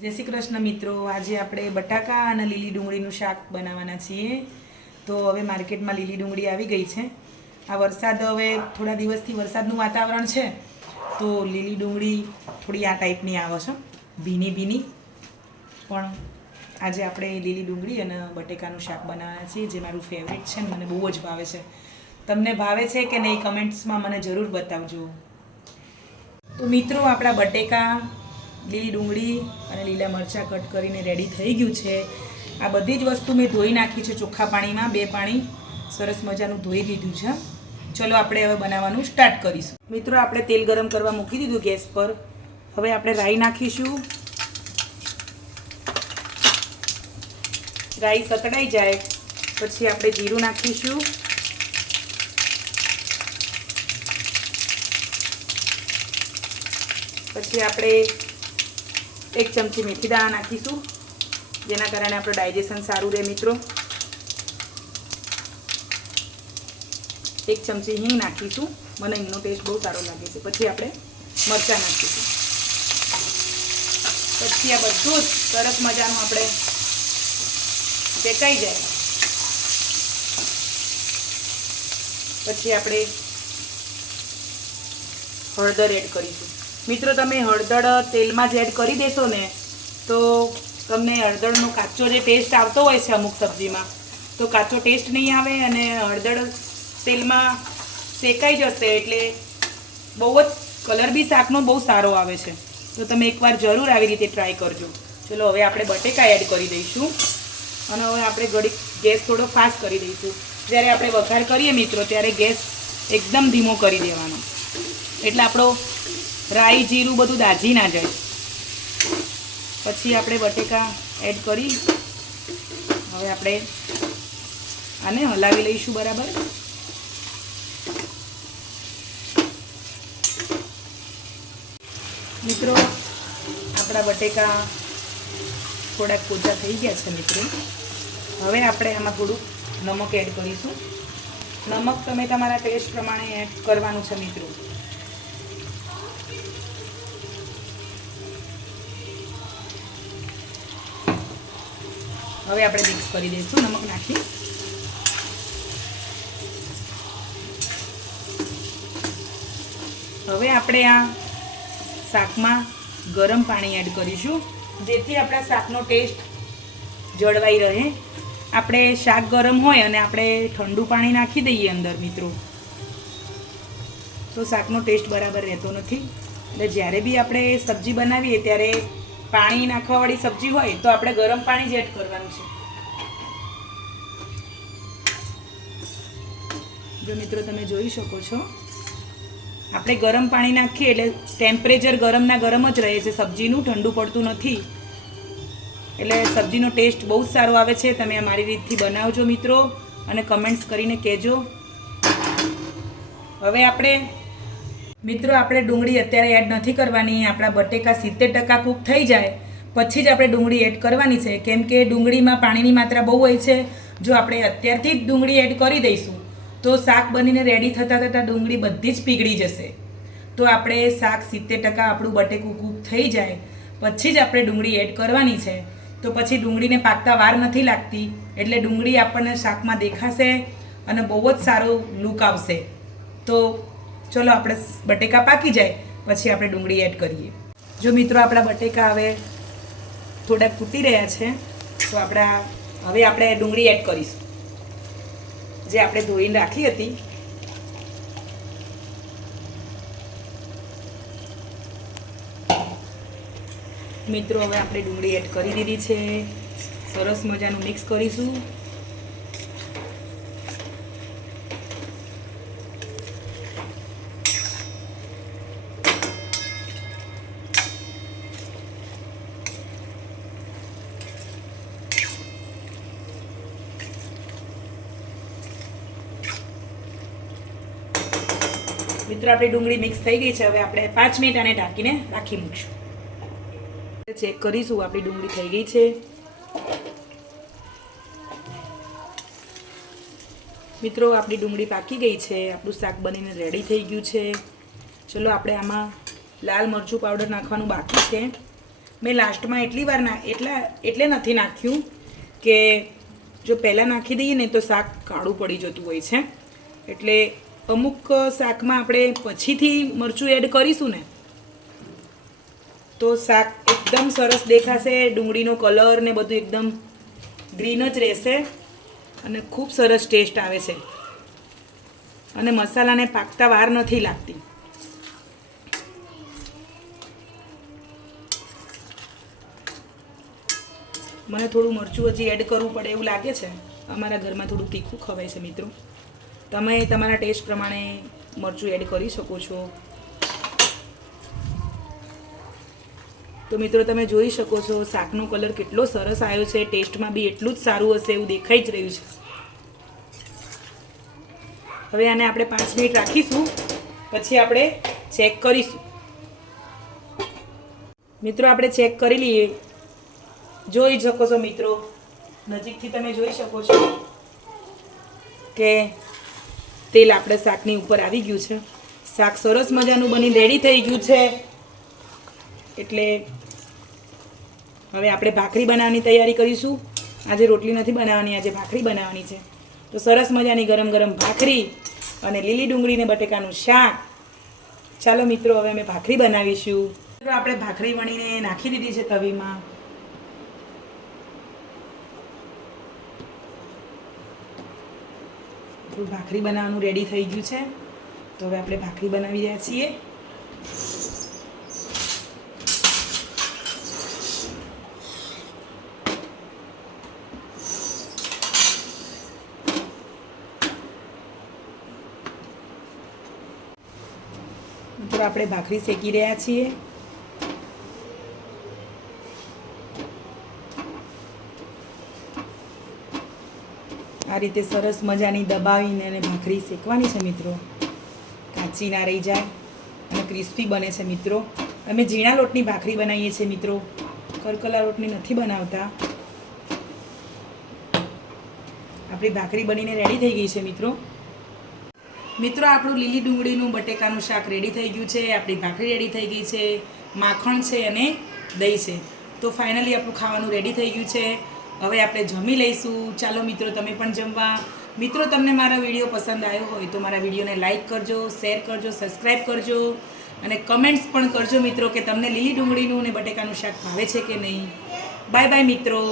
જય શ્રી કૃષ્ણ મિત્રો. આજે આપણે બટાકા અને લીલી ડુંગળીનું શાક બનાવવાના છીએ. તો હવે માર્કેટમાં લીલી ડુંગળી આવી ગઈ છે. આ વરસાદ હવે થોડા દિવસથી વરસાદનું વાતાવરણ છે. તો લીલી ડુંગળી થોડી આ ટાઈપની આવે છે. ભીની ભીની. પણ આજે આપણે લીલી ડુંગળી અને બટેકાનું શાક બનાવવાના છીએ, જે મારું ફેવરેટ છે મને બહુ જ ભાવે છે. તમને ભાવે છે કે નહીં કમેન્ટ્સમાં મને જરૂર બતાવજો. તો મિત્રો, આપણા બટેકા લીલી ડુંગળી અને લીલા મરચાં કટ કરીને રેડી થઈ ગયું છે. આ બધી જ વસ્તુ મેં ધોઈ નાખી છે ચોખ્ખા પાણીમાં, બે પાણી સરસ મજાનું ધોઈ દીધું છે. ચલો આપણે હવે બનાવવાનું સ્ટાર્ટ કરીશું. મિત્રો, આપણે તેલ ગરમ કરવા મૂકી દીધું ગેસ પર. હવે આપણે રાઈ નાખીશું. રાઈ સતડાઈ જાય, પછી આપણે જીરું નાખીશું. પછી આપણે એક ચમચી મેથી દાણા નાખીશું, જેના કારણે આપણું ડાયજેશન સારું રહે મિત્રો. એક ચમચી હિંગ નાખીશું, મને હિંગનો ટેસ્ટ બહુ સારો લાગે છે. પછી આપણે મરચાં નાખીશું. પછી આ બધું જ સરસ મજાનું આપણે શેકાઈ જાય. પછી આપણે હળદર એડ કરીશું. મિત્રો, તમે હળદર તેલમાં જ એડ કરી દેશો ને, તો તમને હળદરનો કાચો જે ટેસ્ટ આવતો હોય છે અમુક સબ્જીમાં, તો કાચો ટેસ્ટ નહીં આવે અને હળદર તેલમાં શેકાઈ જશે એટલે બહુ જ કલર બી શાકનો બહુ સારો આવે છે. તો તમે એકવાર જરૂર આવી રીતે ટ્રાય કરજો. ચલો, હવે આપણે બટેકા એડ કરી દઈશું. અને હવે આપણે ઘડી ગેસ થોડો ફાસ્ટ કરી દઈશું. જ્યારે આપણે વઘાર કરીએ મિત્રો, ત્યારે ગેસ એકદમ ધીમો કરી દેવાનો. એટલે આપણો રાઈ, જીરું બધું દાજી ના જાય. પછી આપણે બટેકા એડ કરી. હવે આપણે આને હલાવી લઈશું બરાબર. મિત્રો, આપણા બટેકા થોડાક કોચા થઈ ગયા છે મિત્રો. હવે આપણે આમાં થોડુંક નમક એડ કરીશું. નમક તમે તમારા ટેસ્ટ પ્રમાણે એડ કરવાનું છે મિત્રો. હવે આપણે મિક્સ કરી દઈશું નમક નાખી. હવે આપણે આ શાકમાં ગરમ પાણી એડ કરીશું, જેથી આપણા શાકનો ટેસ્ટ જળવાઈ રહે. આપણે શાક ગરમ હોય અને આપણે ઠંડુ પાણી નાખી દઈએ અંદર, મિત્રો. તો શાકનો ટેસ્ટ બરાબર રહેતો નથી. એટલે જ્યારે બી આપણે સબ્જી બનાવીએ, ત્યારે પાણી નાખવાવાળી સબ્જી હોય તો આપણે ગરમ પાણી જ એડ કરવાનું છે. જો મિત્રો તમે જોઈ શકો છો, આપણે ગરમ પાણી નાખીએ એટલે ટેમ્પરેચર ગરમના ગરમ જ રહે છે. સબ્જીનું ઠંડુ પડતું નથી. એટલે સબ્જીનો ટેસ્ટ બહુ જ સારો આવે છે. તમે અમારી મારી રીતથી બનાવજો મિત્રો અને કમેન્ટ્સ કરીને કહેજો. હવે આપણે મિત્રો, આપણે ડુંગળી અત્યારે એડ નથી કરવાની. આપણા બટેકા સિત્તેર ટકા કૂક થઈ જાય. પછી જ આપણે ડુંગળી એડ કરવાની છે. કેમ કે ડુંગળીમાં પાણીની માત્રા બહુ હોય છે. જો આપણે અત્યારથી જ ડુંગળી એડ કરી દઈશું, તો શાક બનીને રેડી થતાં થતાં ડુંગળી બધી જ પીગળી જશે. તો આપણે શાક સિત્તેર ટકા આપણું બટેકું કૂક થઈ જાય. પછી જ આપણે ડુંગળી એડ કરવાની છે. તો પછી ડુંગળીને પાકતા વાર નથી લાગતી, એટલે ડુંગળી આપણને શાકમાં દેખાશે અને બહુ જ સારો લુક આવશે. તો ચલો આપણે બટેકા પાકી જાય, પછી આપણે ડુંગળી એડ કરીએ. જો મિત્રો આપણા બટેકા હવે થોડાક ફૂટી રહ્યા છે, તો આપણા હવે આપણે ડુંગળી એડ કરીશું. જે આપણે ધોઈને રાખી હતી. મિત્રો, હવે આપણે ડુંગળી એડ કરી દીધી છે. સરસ મજાનું મિક્સ કરીશું. મિત્રો, આપણી ડુંગળી મિક્સ થઈ ગઈ છે. હવે આપણે પાંચ મિનિટ આને ઢાંકીને રાખી મૂકશું. ચેક કરીશું, આપણી ડુંગળી થઈ ગઈ છે. મિત્રો, આપણી ડુંગળી પાકી ગઈ છે. આપણું શાક બનીને રેડી થઈ ગયું છે. ચલો, આપણે આમાં લાલ મરચું પાવડર નાખવાનું બાકી છે. મેં લાસ્ટમાં એટલી વાર ના, એટલા, એટલે નથી નાખ્યું કે જો પહેલાં નાખી દઈએ ને તો શાક કાળું પડી જતું હોય છે. એટલે અમુક શાકમાં આપણે પછીથી મરચું એડ કરીશું ને, તો શાક એકદમ સરસ દેખાશે, ડુંગળીનો કલર ને બધું એકદમ ગ્રીન જ રહેશે અને ખૂબ સરસ ટેસ્ટ આવે છે. અને મસાલાને પાકતા વાર નથી લાગતી. મને થોડું મરચું હજી એડ કરવું પડે એવું લાગે છે. અમારા ઘરમાં થોડું તીખું ખવાય છે મિત્રો. તમે તમારા ટેસ્ટ પ્રમાણે મરચું એડ કરી શકો છો. તો મિત્રો તમે જોઈ શકો છો શાકનો કલર કેટલો સરસ આવ્યો છે. ટેસ્ટમાં બી એટલું જ સારું હશે એવું દેખાઈ જ રહ્યું છે. હવે આને આપણે પાંચ મિનિટ રાખીશું. પછી આપણે ચેક કરીશું. મિત્રો આપણે ચેક કરી લઈએ. જોઈ શકો છો મિત્રો. નજીકથી તમે જોઈ શકો છો કે તેલ આપણે શાકની ઉપર આવી ગયું છે. શાક સરસ મજાનું બની રેડી થઈ ગયું છે. એટલે હવે આપણે ભાખરી બનાવવાની તૈયારી કરીશું. આજે રોટલી નથી બનાવવાની, આજે ભાખરી બનાવવાની છે. તો સરસ મજાની ગરમ ગરમ ભાખરી અને લીલી ડુંગળીને બટેકાનું શાક. ચાલો મિત્રો, હવે અમે ભાખરી બનાવીશું. આપણે ભાખરી વણીને નાખી દીધી છે તવીમાં. થોડું ભાખરી બનાવવાનું રેડી થઈ ગયું છે. તો હવે આપણે ભાખરી બનાવી રહ્યા છીએ. મિત્રો આપણે ભાખરી શેકી રહ્યા છીએ. આ રીતે સરસ મજાની દબાવીને અને ભાખરી શેકવાની છે મિત્રો. કાચી ના રહી જાય અને ક્રિસ્પી બને છે મિત્રો. અમે ઝીણા લોટની ભાખરી બનાવીએ છીએ મિત્રો. કરકલા લોટની નથી બનાવતા. આપણી ભાખરી બનીને રેડી થઈ ગઈ છે મિત્રો. મિત્રો, આપણું લીલી ડુંગળીનું બટેકાનું શાક રેડી થઈ ગયું છે, આપણી ભાખરી રેડી થઈ ગઈ છે, માખણ છે અને દહીં છે. તો ફાઇનલી આપણું ખાવાનું રેડી થઈ ગયું છે. હવે આપણે જમી લઈશું. ચાલો મિત્રો, તમે પણ જમવા. મિત્રો, તમને મારો વીડિયો પસંદ આવ્યો હોય તો મારા વિડીયોને લાઇક કરજો, શેર કરજો સબસ્ક્રાઈબ કરજો અને કમેન્ટ્સ પણ કરજો મિત્રો કે તમને લીલી ડુંગળીનું અને બટેકાનું શાક ભાવે છે કે નહીં. બાય બાય મિત્રો.